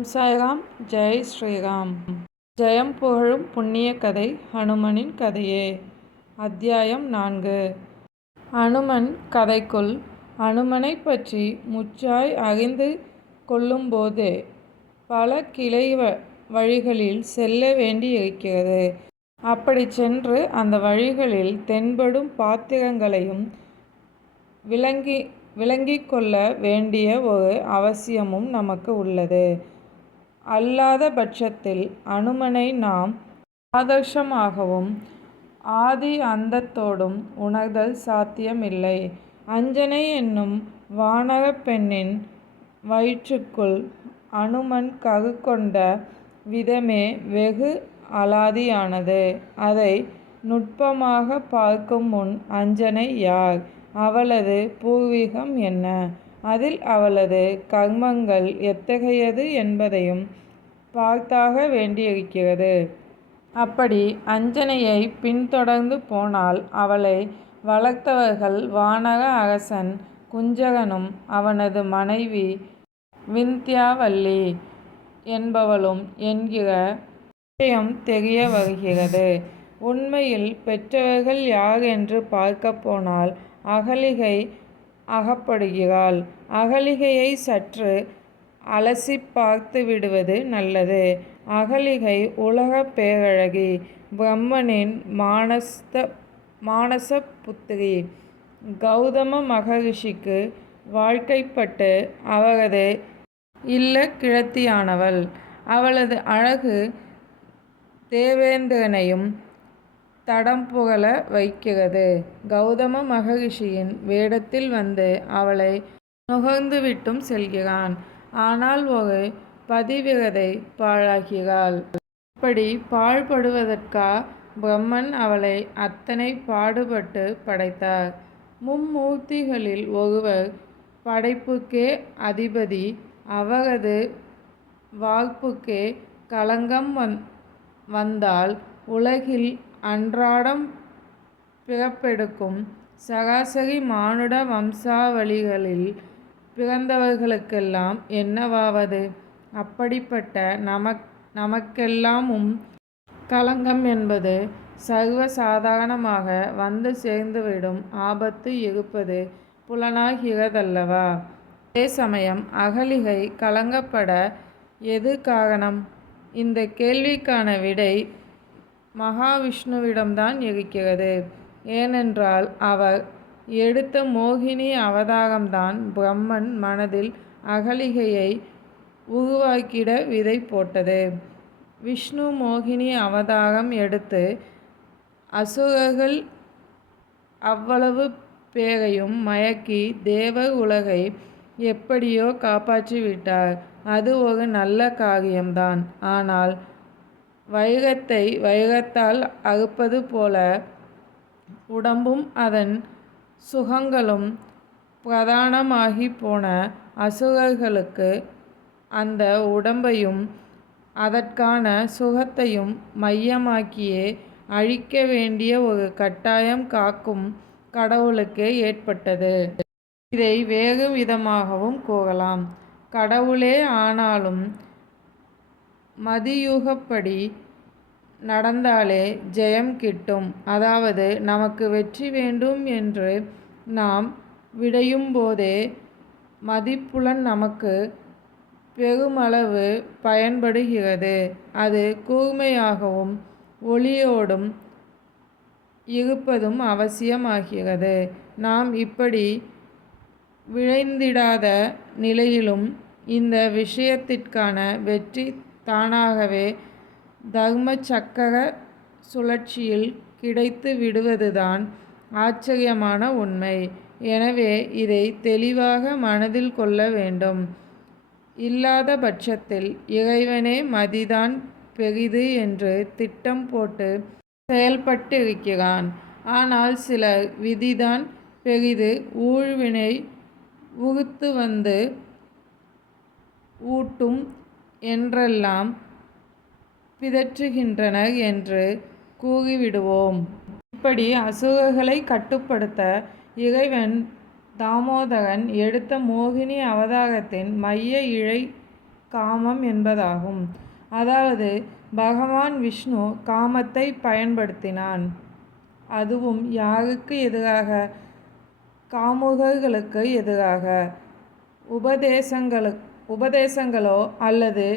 சாய்ராம். ஜெய் ஸ்ரீராம். ஜெயம் புகழும் புண்ணிய கதை ஹனுமனின் கதையே. அத்தியாயம் 4. அனுமன் கதைக்குள். அனுமனை பற்றி முற்றாய் அறிந்து கொள்ளும்போதே பல கிளை வழிகளில் செல்ல வேண்டியிருக்கிறது. அப்படி சென்று அந்த வழிகளில் தென்படும் பாத்திரங்களையும் விளங்கிக் கொள்ள வேண்டிய ஒரு அவசியமும் நமக்கு உள்ளது. அல்லாத பட்சத்தில் அனுமனை நாம் ஆதர்சமாகவும் ஆதி அந்தத்தோடும் உணர்தல் சாத்தியமில்லை. அஞ்சனை என்னும் வானரப் பெண்ணின் வயிற்றுக்குள் அனுமன் கரு கொண்ட விதமே வெகு அலாதியானது. அதை நுட்பமாக பார்க்கும் முன் அஞ்சனை யார், அவளது பூர்வீகம் என்ன, அதில் அவளது கர்மங்கள் எத்தகையது என்பதையும் பார்த்தாக வேண்டியிருக்கிறது. அப்படி அஞ்சனையை பின்தொடர்ந்து போனால் அவளை வளர்த்தவர்கள் வானர அரசன் குஞ்சரனும் அவனது மனைவி விந்தியாவல்லி என்பவளும் என்கிற விஷயம் தெரிய வருகிறது. உண்மையில் பெற்றவர்கள் யார் என்று பார்க்க போனால் அகலிகை அகப்படுகிறாள். அகலிகையை சற்று அலசி பார்த்து விடுவது நல்லது. அகலிகை உலக பேரழகி, பிரம்மனின் மானச புத்திரி. கௌதம மகரிஷிக்கு வாழ்க்கைப்பட்டு அவரது இல்ல கிழத்தியானவள். அவளது அழகு தேவேந்திரனையும் தடம் புகழ வைக்கிறது. கௌதம மகரிஷியின் வேடத்தில் வந்து அவளை நுகர்ந்துவிட்டும் செல்கிறான். ஆனால் ஒரு பதிவிரதை பாழாகிறாள். அப்படி பாழ்படுவதற்கா பிரம்மன் அவளை அத்தனை பாடுபட்டு படைத்தார்? மும்மூர்த்திகளில் ஒருவர் படைப்புக்கே அதிபதி. அவரது வார்ப்புக்கே களங்கம் வந்தால் உலகில் அன்றாடம் பிறப்பெடுக்கும் சராசரி மானுட வம்சாவளிகளில் பிறந்தவர்களுக்கெல்லாம் என்னவாவது? அப்படிப்பட்ட நமக்கெல்லாமும் களங்கம் என்பது சர்வ சாதாரணமாக வந்து சேர்ந்துவிடும் ஆபத்து இருப்பது புலனாகிறதல்லவா? அதே சமயம் அகலிகை கலங்கப்பட எது காரணம்? இந்த கேள்விக்கான விடை மகாவிஷ்ணுவிடம்தான் இருக்கிறது. ஏனென்றால் அவர் எடுத்த மோகினி அவதாரம்தான் பிரம்மன் மனதில் அகலிகையை உருவாக்கிட விதை போட்டது. விஷ்ணு மோகினி அவதாரம் எடுத்து அசுரர்கள் அவ்வளவு பேரையும் மயக்கி தேவர் உலகை எப்படியோ காப்பாற்றிவிட்டார். அது ஒரு நல்ல காரியம்தான். ஆனால் வைரத்தை வைரத்தால் அறுப்பது போல உடம்பும் அதன் சுகங்களும் பிரதானமாகி போன அசுரர்களுக்கு அந்த உடம்பையும் அதற்கான சுகத்தையும் மையமாக்கியே அழிக்க வேண்டிய ஒரு கட்டாயம் காக்கும் கடவுளுக்கு ஏற்பட்டது. இதை வேறு விதமாகவும் கூறலாம். கடவுளே ஆனாலும் மதியூகப்படி நடந்தாலே ஜெயம் கிட்டும். அதாவது நமக்கு வெற்றி வேண்டும் என்று நாம் விடையும்போதே மதிப்புலன் நமக்கு பெருமளவு பயன்படுகிறது. அது கூர்மையாகவும் ஒளியோடும் இருப்பதும் அவசியமாகிறது. நாம் இப்படி விழைந்திடாத நிலையிலும் இந்த விஷயத்திற்கான வெற்றி தானாகவே தர்ம சக்கர சுழற்சியில் கிடைத்து விடுவதுதான் ஆச்சரியமான உண்மை. எனவே இதை தெளிவாக மனதில் கொள்ள வேண்டும். இல்லாத பட்சத்தில் இறைவனே மதிதான் பெரிது என்று திட்டம் போட்டு செயல்பட்டிருக்கிறான். ஆனால் சிலர் விதிதான் பெரிது, ஊழ்வினை உறுத்து வந்து ஊட்டும் என்றெல்லாம் பிதற்றுகின்றனர் என்று கூறிவிடுவோம். இப்படி அசுரர்களை கட்டுப்படுத்த இறைவன் தாமோதரன் எடுத்த மோகினி அவதாரத்தின் மைய காமம் என்பதாகும். அதாவது பகவான் விஷ்ணு காமத்தை பயன்படுத்தினான். அதுவும் யாருக்கு எதிராக? காமுகர்களுக்கு எதிராக. உபதேசங்களோ அல்லது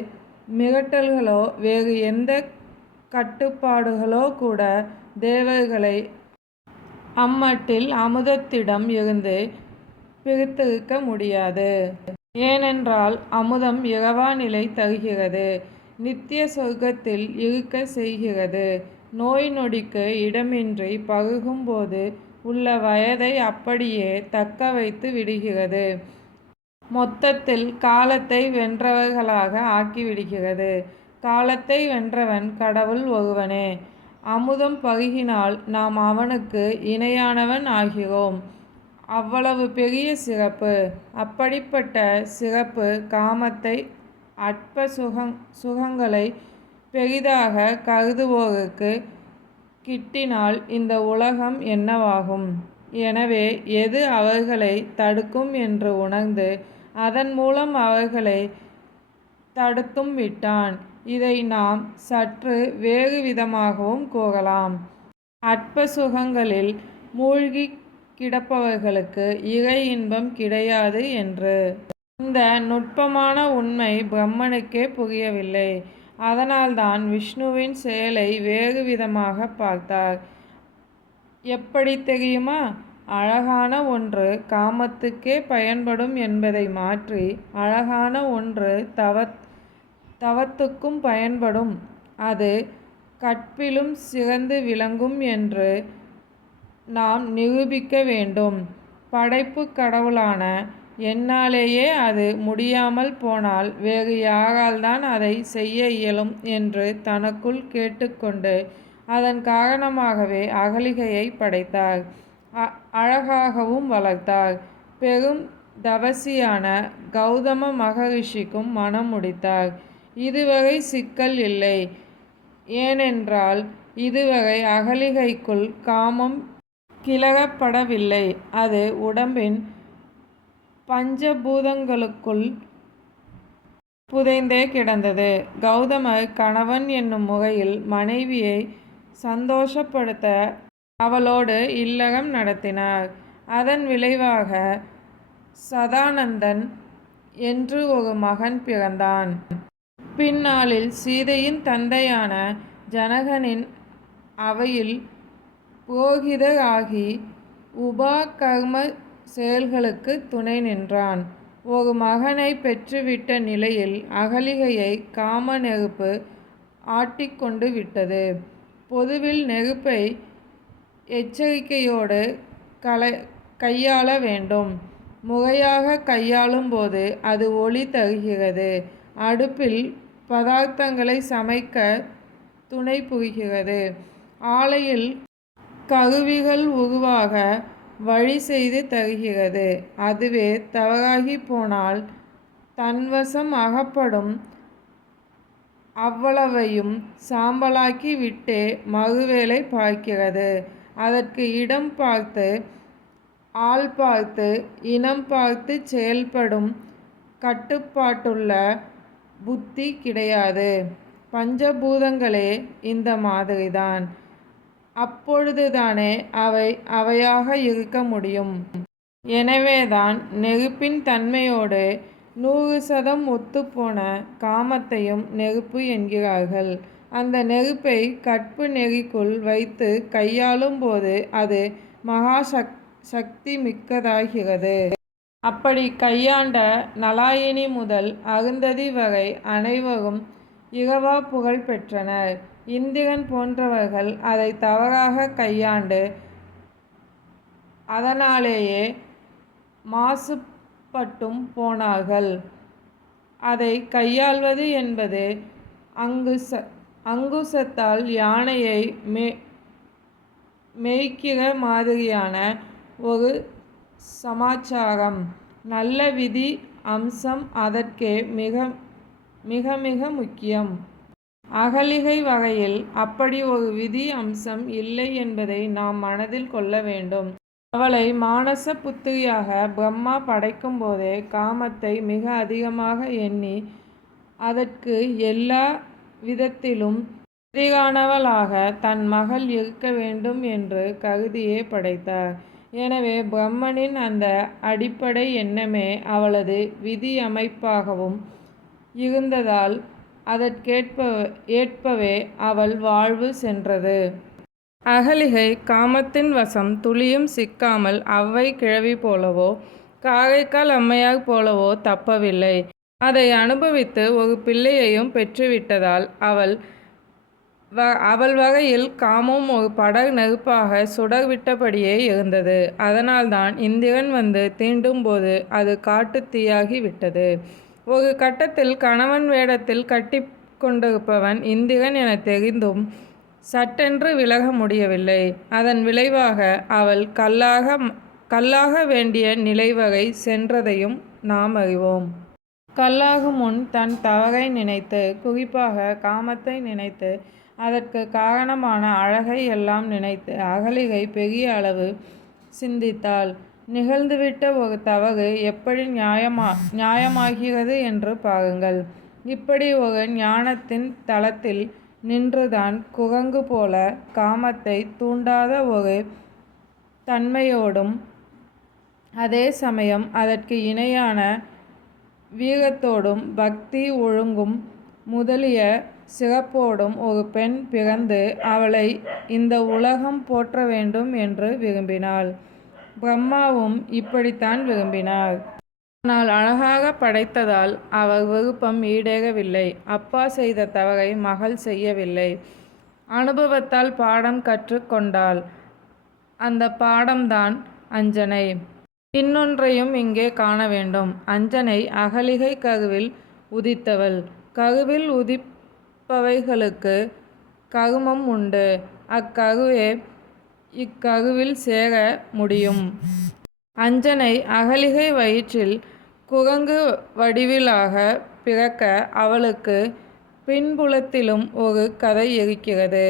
மிரட்டல்களோ வேறு எந்த கட்டுப்பாடுகளோ கூட தேவர்களை அம்மட்டில் அமுதத்திடம் இருந்து பிரித்திருக்க முடியாது. ஏனென்றால் அமுதம் இரவா நிலை தருகிறது, நித்திய சொர்க்கத்தில் இருக்க செய்கிறது, நோய் நொடிக்கு இடமின்றி பருகும்போது உள்ள வயதை அப்படியே தக்க வைத்து விடுகிறது, மொத்தத்தில் காலத்தை வென்றவர்களாக ஆக்கிவிடுகிறது. காலத்தை வென்றவன் கடவுள் ஒருவனே. அமுதம் பருகினால் நாம் அவனுக்கு இணையானவன் ஆகிறோம். அவ்வளவு பெரிய சிறப்பு. அப்படிப்பட்ட சிறப்பு காமத்தை அற்ப சுகங்களை பெரிதாக கருதுவோருக்கு கிட்டினால் இந்த உலகம் என்னவாகும்? எனவே எது அவர்களை தடுக்கும் என்று உணர்ந்து அதன் மூலம் அவர்களை தடுத்தும் விட்டான். இதை நாம் சற்று வேறு விதமாகவும் கூறலாம். அற்ப சுகங்களில் மூழ்கி கிடப்பவர்களுக்கு இறை இன்பம் கிடையாது என்று. இந்த நுட்பமான உண்மை பிரம்மனுக்கே புரியவில்லை. அதனால்தான் விஷ்ணுவின் செயலை வேறு விதமாக பார்த்தார். எப்படி தெரியுமா? அழகான ஒன்று காமத்துக்கே பயன்படும் என்பதை மாற்றி அழகான ஒன்று தவத்துக்கும் பயன்படும், அது கற்பிலும் சிறந்து விளங்கும் என்று நாம் நிரூபிக்க வேண்டும். படைப்பு கடவுளான என்னாலேயே அது முடியாமல் போனால் வேறு யாரால்தான் அதை செய்ய இயலும் என்று தனக்குள் கேட்டுக்கொண்டு அதன் காரணமாகவே அகலிகையை படைத்தார், அழகாகவும் வளர்த்தார். பெரும் தவசியான கௌதம மகரிஷிக்கும் மனம் முடித்தார். இதுவரை சிக்கல் இல்லை. ஏனென்றால் இதுவரை அகலிகைக்குள் காமம் கிளறப்படவில்லை. அது உடம்பின் பஞ்சபூதங்களுக்குள் புதைந்தே கிடந்தது. கௌதமர் கணவன் என்னும் முறையில் மனைவியை சந்தோஷப்படுத்த அவளோடு இல்லறம் நடத்தினார். அதன் விளைவாக சதானந்தன் என்று ஒரு மகன் பிறந்தான். பின்னாளில் சீதையின் தந்தையான ஜனகனின் அவையில் புரோகிதர் ஆகி உபகர்ம செயல்களுக்கு துணை நின்றான். ஒரு மகனை பெற்றுவிட்ட நிலையில் அகலிகையை காம நெருப்பு ஆட்டிக்கொண்டு விட்டது. பொதுவில் நெருப்பை எச்சரிக்கையோடு கையாள வேண்டும். முறையாக கையாளும் போது அது ஒளி தருகிறது, அடுப்பில் பதார்த்தங்களை சமைக்க துணை புரிகிறது, ஆலையில் கருவிகள் உருவாக வழி செய்து தருகிறது. அதுவே தவறாகி போனால் தன்வசம் அகப்படும் அவ்வளவையும் சாம்பலாக்கி விட்டே மறுவேளை பார்க்கிறது. அதற்கு இடம் பார்த்து, ஆள் பார்த்து, இனம் பார்த்து செயல்படும் கட்டுப்பாட்டுள்ள புத்தி கிடையாது. பஞ்சபூதங்களே இந்த மாதிரிதான். அப்பொழுதுதானே அவை அவையாக இருக்க முடியும். எனவேதான் நெருப்பின் தன்மையோடு 100% ஒத்துப்போன காமத்தையும் நெருப்பு என்கிறார்கள். அந்த நெருப்பை கற்பு நெறிக்குள் வைத்து கையாளும் போது அது மகா சக்தி மிக்கதாகிறது. அப்படி கையாண்ட நலாயினி முதல் அருந்ததி வரை அனைவரும் இரவா புகழ் பெற்றனர். இந்திரன் போன்றவர்கள் அதை தவறாக கையாண்டு அதனாலேயே மாசுபட்டும் போனார்கள். அதை கையாள்வது என்பது அங்குசத்தால் யானையை மேய்க்கிற மாதிரியான ஒரு சமாச்சாரம். நல்ல விதி அம்சம் அதற்கே மிக மிக மிக முக்கியம். அகலிகை வகையில் அப்படி ஒரு விதி அம்சம் இல்லை என்பதை நாம் மனதில் கொள்ள வேண்டும். அவளை மானச புத்திரியாக பிரம்மா படைக்கும் போதே காமத்தை மிக அதிகமாக எண்ணி அதற்கு எல்லா விதத்திலும் எதிரானவளாக தன் மகள் இருக்க வேண்டும் என்று கருதியே படைத்தார். எனவே பிரம்மனின் அந்த அடிப்படை எண்ணமே அவளது விதியமைப்பாகவும் இருந்ததால் அதற்கேற்பவே அவள் வாழ்வு சென்றது. அகலிகை காமத்தின் வசம் துளியும் சிக்காமல் அவ்வை கிழவி போலவோ காரைக்கால் அம்மையார் போலவோ தப்பவில்லை. அதை அனுபவித்து ஒரு பிள்ளையையும் பெற்றுவிட்டதால் அவள் வகையில் காமம் ஒரு படர் நெருப்பாக சுடர்விட்டபடியே இருந்தது. அதனால்தான் இந்திரன் வந்து தீண்டும் போது அது காட்டுத் தீயாகி விட்டது. ஒரு கட்டத்தில் கணவன் வேடத்தில் கட்டி கொண்டிருப்பவன் இந்திரன் என தெரிந்தும் சட்டென்று விலக முடியவில்லை. அதன் விளைவாக அவள் கல்லாக வேண்டிய நிலைவரை சென்றதையும் நாம் அறிவோம். கல்லாகும் முன் தன் தவறை நினைத்து, குறிப்பாக காமத்தை நினைத்து, அதற்கு காரணமான அழகை எல்லாம் நினைத்து அகலிகை பெரிய அளவு சிந்தித்தாள். நிகழ்ந்துவிட்ட ஒரு தவறு எப்படி நியாயமாகிறது என்று பாருங்கள். இப்படி ஒரு ஞானத்தின் தளத்தில் நின்றுதான் குரங்கு போல காமத்தை தூண்டாத ஒரு தன்மையோடும் அதே சமயம் அதற்கு இணையான வீரத்தோடும் பக்தி ஒழுங்கும் முதலிய சிறப்போடும் ஒரு பெண் பிறந்து அவளை இந்த உலகம் போற்ற வேண்டும் என்று விரும்பினாள். பிரம்மாவும் இப்படித்தான் விரும்பினார். ஆனால் அழகாக படைத்ததால் அவர் விருப்பம் ஈடேறவில்லை. அப்பா செய்த தவறை மகள் செய்யவில்லை. அனுபவத்தால் பாடம் கற்று கொண்டாள். அந்த பாடம்தான் அஞ்சனை. இன்னொன்றையும் இங்கே காண வேண்டும். அஞ்சனை அகலிகை கருவில் உதித்தவள். கருவில் உதிப்பவைகளுக்கு கருமம் உண்டு. அக்கருவே இக்கருவில் சேர முடியும். அஞ்சனை அகலிகை வயிற்றில் குரங்கு வடிவிலாக பிறக்க அவளுக்கு பின்புலத்திலும் ஒரு கதை இருக்கிறது.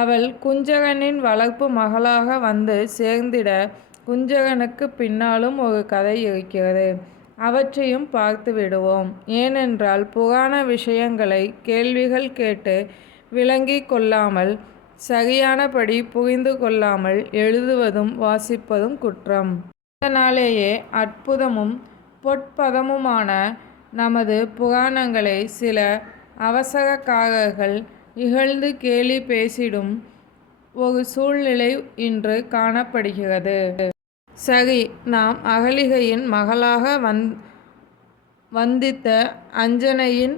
அவள் குஞ்சகனின் வளர்ப்பு மகளாக வந்து சேர்ந்திட குஞ்சகனுக்கு பின்னாலும் ஒரு கதை இருக்கிறது. அவற்றையும் பார்த்து விடுவோம். ஏனென்றால் புராண விஷயங்களை கேள்விகள் கேட்டு விளங்கி கொள்ளாமல், சரியானபடி புரிந்து கொள்ளாமல் எழுதுவதும் வாசிப்பதும் குற்றம். இதனாலேயே அற்புதமும் பொற்பதமுமான நமது புராணங்களை சில அவசரக்காரர்கள் இகழ்ந்து கேலி பேசிடும் ஒரு சூழ்நிலை இன்று காணப்படுகிறது. சரி, நாம் அகலிகையின் மகளாக வந்தித்த அஞ்சனையின்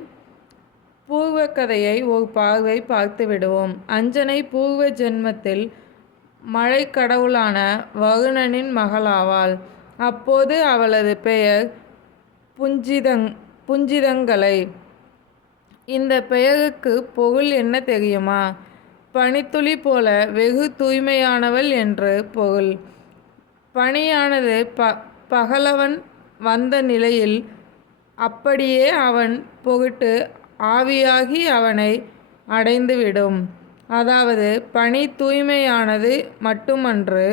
பூர்வ கதையை ஒரு பார்வை பார்த்து விடுவோம். அஞ்சனை பூர்வ ஜென்மத்தில் மழை கடவுளான வருணனின் மகளாவாள். அப்போது அவளது பெயர் புஞ்சிதங்களை. இந்த பெயருக்கு பொருள் என்ன தெரியுமா? பனித்துளி போல வெகு தூய்மையானவள் என்று பொருள். பனியானது பகலவன் வந்த நிலையில் அப்படியே அவன் பொருட்டு ஆவியாகி அவனை அடைந்துவிடும். அதாவது பனி தூய்மையானது மட்டுமன்று,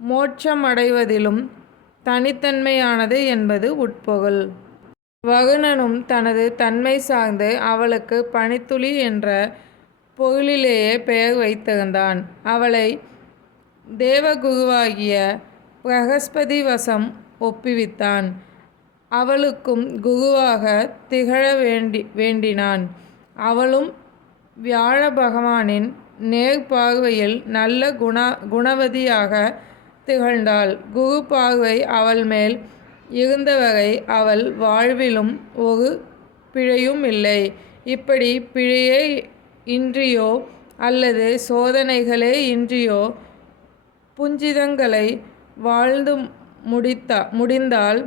மோட்சமடைவதிலும் தனித்தன்மையானது என்பது உட்பொருள். வருணனும் தனது தன்மை சார்ந்து அவளுக்கு பனித்துளி என்ற பொருளிலேயே பெயர் வைத்திருந்தான். அவளை தேவகுருவாகிய பிரகஸ்பதி வசம் ஒப்புவித்தான். அவளுக்கும் குருவாக திகழ வேண்டினான். அவளும் வியாழ பகவானின் நேர்பார்வையில் நல்ல குணவதியாக திகழ்ந்தாள். குரு பார்வை அவள் மேல் இருந்தவரை அவள் வாழ்விலும் ஒரு பிழையும் இல்லை. இப்படி பிழையே இன்றியோ அல்லது சோதனைகளே இன்றியோ புஞ்சிதங்களை வாழ்ந்து முடிந்தால்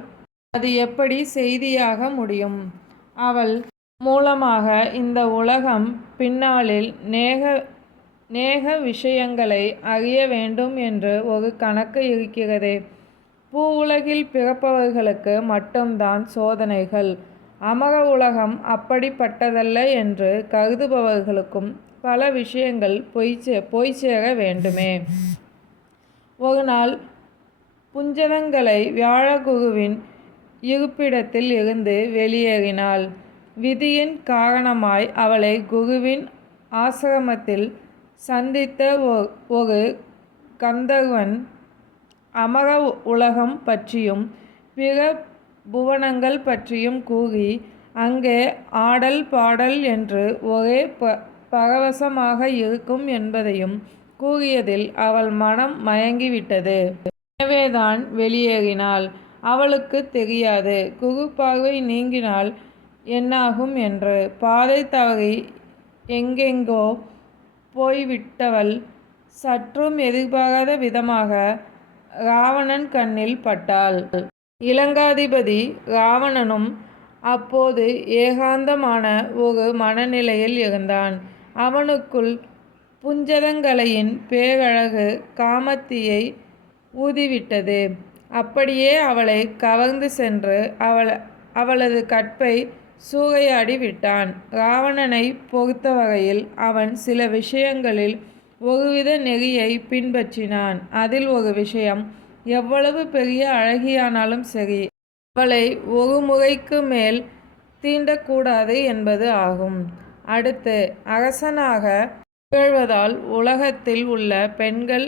அது எப்படி செய்தியாக முடியும்? அவள் மூலமாக இந்த உலகம் பின்னாளில் நேக விஷயங்களை அறிய வேண்டும் என்று ஒரு கணக்கு இருக்கிறதே. பூவுலகில் பிறப்பவர்களுக்கு மட்டும்தான் சோதனைகள். அமர உலகம் அப்படிப்பட்டதல்ல என்று கருதுபவர்களுக்கும் பல விஷயங்கள் போய் சேர வேண்டுமே. ஒரு நாள் புஞ்சதங்களை வியாழகுருவின் இருப்பிடத்தில் இருந்து வெளியேறினாள். விதியின் காரணமாய் அவளை குருவின் ஆசிரமத்தில் சந்தித்த ஒரு கந்தர்வன் அமர உலகம் பற்றியும் பிற புவனங்கள் பற்றியும் கூறி அங்கே ஆடல் பாடல் என்று ஒரே பரவசமாக இருக்கும் என்பதையும் கூறியதில் அவள் மனம் மயங்கிவிட்டது. எனவேதான் வெளியேறினாள். அவளுக்கு தெரியாது குரு பார்வை நீங்கினால் என்னாகும் என்று. பாதை தவறி எங்கெங்கோ போய்விட்டவள் சற்றும் எதிர்பாராத விதமாக ராவணன் கண்ணில் பட்டாள். இலங்காதிபதி ராவணனும் அப்போது ஏகாந்தமான ஒரு மனநிலையில் இருந்தான். அவனுக்குள் புஞ்சதங்கலையின் பேரழகு காமத்தீயை ஊதிவிட்டது. அப்படியே அவளை கவர்ந்து சென்று அவளது கற்பை சூறையாடி விட்டான். ராவணனை பொறுத்தவரையில் அவன் சில விஷயங்களில் ஒருவித நெறியை பின்பற்றினான். அதில் ஒரு விஷயம், எவ்வளவு பெரிய அழகியானாலும் சரி, அவளை ஒரு முறைக்கு மேல் தீண்டக்கூடாது என்பது ஆகும். அடுத்து, அரசனாக திகழ்வதால் உலகத்தில் உள்ள பெண்கள்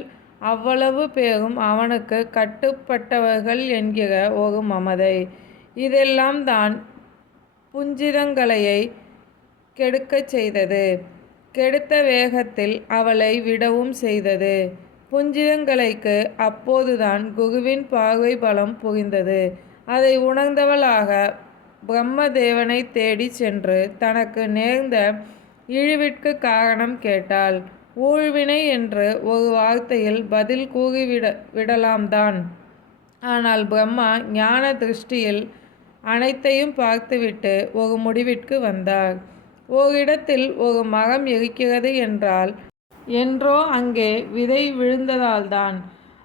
அவ்வளவு பேரும் அவனுக்கு கட்டுப்பட்டவர்கள் என்கிற ஒரு மமதை. இதெல்லாம் தான் புஞ்சிதங்கலையை கெடுக்கச் செய்தது. கெடுத்த வேகத்தில் அவளை விடவும் செய்தது. புஞ்சிதங்கலைக்கு அப்போதுதான் குருவின் பார்வை பலம் புரிந்தது. அதை உணர்ந்தவளாக பிரம்மதேவனை தேடி சென்று தனக்கு நேர்ந்த இழிவிற்கு காரணம் கேட்டாள். ஊழ்வினை என்று ஒரு வார்த்தையில் பதில் கூறிவிடலாம்தான். ஆனால் பிரம்மா ஞான திருஷ்டியில் அனைத்தையும் பார்த்துவிட்டு ஒரு முடிவிற்கு வந்தார். ஓரிடத்தில் ஒரு மரம் இருக்கிறது என்றால் என்றோ அங்கே விதை விழுந்ததால்தான்.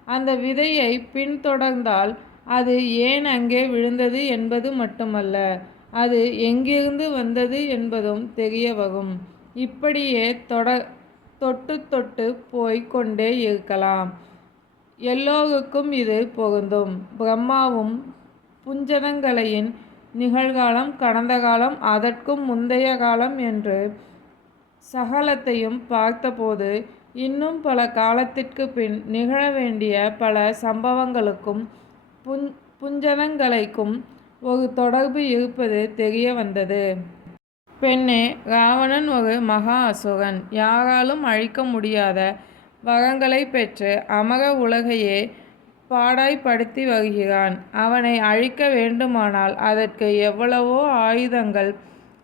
அந்த விதையை பின்தொடர்ந்தால் அது ஏன் அங்கே விழுந்தது என்பது மட்டுமல்ல, அது எங்கிருந்து வந்தது என்பதும் தெரிய வரும். இப்படியே தொட்டு தொட்டு போய் கொண்டே இருக்கலாம். எல்லோருக்கும் இது பொருந்தும். பிரம்மாவும் புஞ்சதங்கலையின் நிகழ்காலம், கடந்த காலம், அதற்கும் முந்தைய காலம் என்று சகலத்தையும் பார்த்தபோது இன்னும் பல காலத்திற்கு பின் நிகழ வேண்டிய பல சம்பவங்களுக்கும் புஞ்சதங்கலைக்கும் ஒரு தொடர்பு இருப்பது தெரிய வந்தது. பெண்ணே, ராவணன் ஒரு மகா அசுரன். யாராலும் அழிக்க முடியாத வரங்களை பெற்று அமர உலகையே பாடாய்படுத்தி வருகிறான். அவனை அழிக்க வேண்டுமானால் அதற்கு எவ்வளவோ ஆயுதங்கள்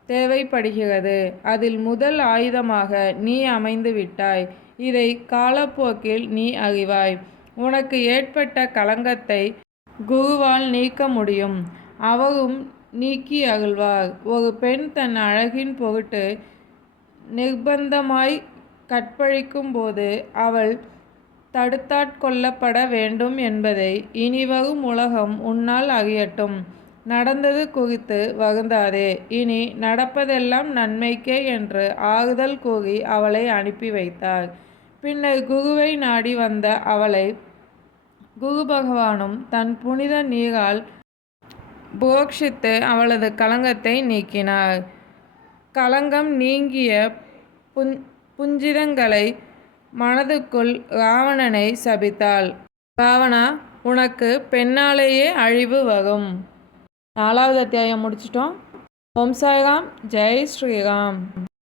தேவைப்படுகிறது. அதில் முதல் ஆயுதமாக நீ அமைந்து விட்டாய். இதை காலப்போக்கில் நீ அறிவாய். உனக்கு ஏற்பட்ட களங்கத்தை குருவால் நீக்க முடியும். அவரும் நீக்கி அருள்வார். ஒரு பெண் தன் அழகின் பொருட்டு நிர்பந்தமாய் கற்பழிக்கும் போது அவள் தடுத்தாட்கொள்ளப்பட வேண்டும் என்பதை இனிவரும் உலகம் உன்னால் அறியட்டும். நடந்தது குறித்து வருந்தாதே. இனி நடப்பதெல்லாம் நன்மைக்கே என்று ஆறுதல் கூறி அவளை அனுப்பி வைத்தார். பின்னர் குருவை நாடி வந்த அவளை குரு பகவானும் தன் புனித நீரால் புரோக்ஷித்து அவளது களங்கத்தை நீக்கினார். களங்கம் நீங்கிய புஞ்சிதங்களை மனதுக்குள் ராவணனை சபித்தாள். ராவணா, உனக்கு பெண்ணாலேயே அழிவு வரும். 4வது அத்தியாயம் முடிச்சிட்டோம். ஓம் சாய்ராம். ஜெய் ஸ்ரீராம்.